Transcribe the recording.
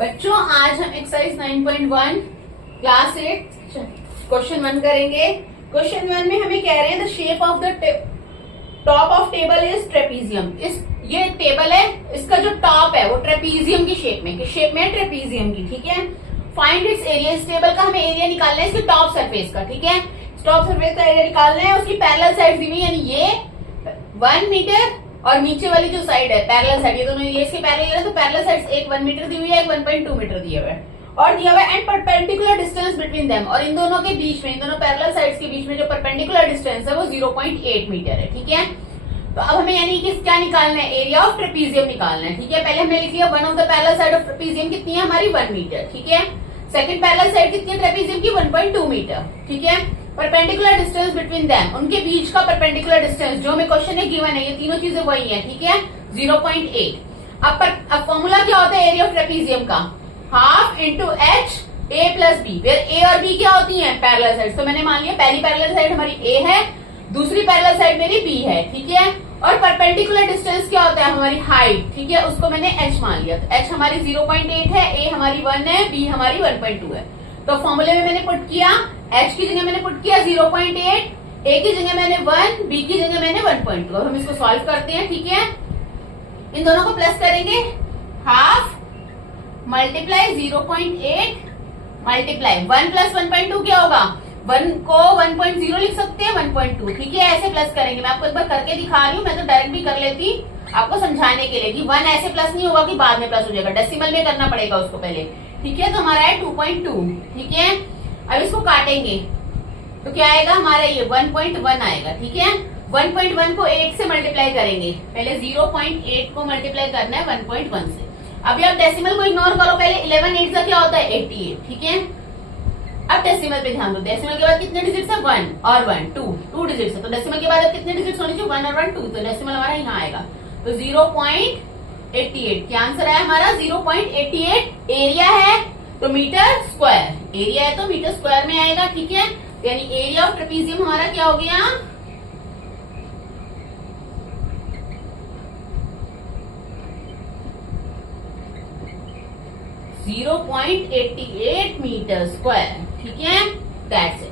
बच्चों आज हम एक्सरसाइज 9.1 क्लास 8 क्वेश्चन 1 करेंगे। क्वेश्चन 1 में हमें कह रहे हैं the shape of the top of table is trapezium. ये टेबल है, इसका जो टॉप है वो ट्रेपीजियम की शेप में है, ट्रेपीजियम की। ठीक है, फाइंड इट्स एरिया। इस टेबल का हमें एरिया निकालना है, इसके टॉप सरफेस का। ठीक है, टॉप सरफेस का एरिया निकालना है। उसकी पैरेलल साइड दी हुई, यानी ये 1 मीटर और नीचे वाली जो साइड है पैरेलल साइड, ये दोनों ये इसके पैरेलल है, तो पैरेलल साइड एक 1 मीटर दी हुई है, एक 1.2 मीटर दिया हुआ है और दिया हुआ है and perpendicular distance between them. और इन दोनों के बीच में, इन दोनों पैरेलल साइड्स के बीच में जो परपेंडिकुलर डिस्टेंस है वो 0.8 मीटर है। ठीक है, तो अब हमें यानी कि क्या निकालना है, एरिया ऑफ ट्रेपीजियम निकालना है। ठीक है, पहले हमने लिख लिया one of the parallel side of trapezium कितनी है हमारी 1 मीटर। ठीक है, सेकंड पैरेलल साइड कितनी है ट्रेपीजियम की 1.2 मीटर। ठीक है, परपेंडिकुलर डिस्टेंस बिटवीन देम, उनके बीच का परपेंडिकुलर डिस्टेंस जो हमें क्वेश्चन में गिवन है, ये तीनों चीजें वही है। ठीक है, 0.8। अब फॉर्मूला क्या होता है एरिया ऑफ ट्रेपीजियम का, half into h a plus b, फिर ए और बी क्या होती है पैरेलल साइड। तो मैंने मान लिया पहली पैरेलल साइड हमारी ए है, दूसरी पैरेलल साइड मेरी बी है। ठीक है, और परपेंडिकुलर डिस्टेंस क्या होता है हमारी हाइट। ठीक है, उसको मैंने एच मान लिया, तो एच हमारी 0.8 है, ए हमारी 1 है, बी हमारी 1.2 है। तो फॉर्मूले में मैंने पुट किया, एच की जगह मैंने पुट किया 0.8, ए की जगह मैंने 1, बी की जगह मैंने 1.2। अब हम इसको सॉल्व करते हैं। ठीक है, इन दोनों को प्लस करेंगे, हाफ मल्टीप्लाई 0.8 मल्टीप्लाई 1 प्लस 1.2 क्या होगा, 1 को 1.0 लिख सकते हैं 1.2। ठीक है, ऐसे प्लस करेंगे। मैं आपको एक बार करके दिखा रही हूँ, मैं तो डायरेक्ट भी कर लेती आपको समझाने के लिए कि 1 ऐसे प्लस नहीं होगा कि बाद में प्लस हो जाएगा, डेसिमल में करना पड़ेगा उसको पहले। ठीक है, तो हमारा है 2.2। ठीक है, अब इसको काटेंगे तो क्या आएगा हमारा, ये 1.1 आएगा। ठीक है, 1.1 को 8 से मल्टीप्लाई करेंगे, पहले 0.8 को मल्टीप्लाई करना है 1.1 से। अभी आप डेसिमल को इग्नोर करो, पहले 11 8 का क्या होता है 88। ठीक है, अब डेसिमल पे ध्यान दो, डेसिमल के बाद कितने डिजिट्स है 1 और 1 2 डिजिट्स है, तो डेसिमल के बाद अब कितने डिजिट्स होने चाहिए 1 और 1 2, तो डेसिमल हमारा यहाँ आएगा। तो 0.88 क्या आंसर है हमारा 0.88। एरिया है तो मीटर स्क्वायर, एरिया है तो मीटर स्क्वायर में आएगा। ठीक है, यानी एरिया ऑफ ट्रेपीजियम हमारा क्या हो गया 0.88 मीटर स्क्वायर। ठीक है, दैट्स इट।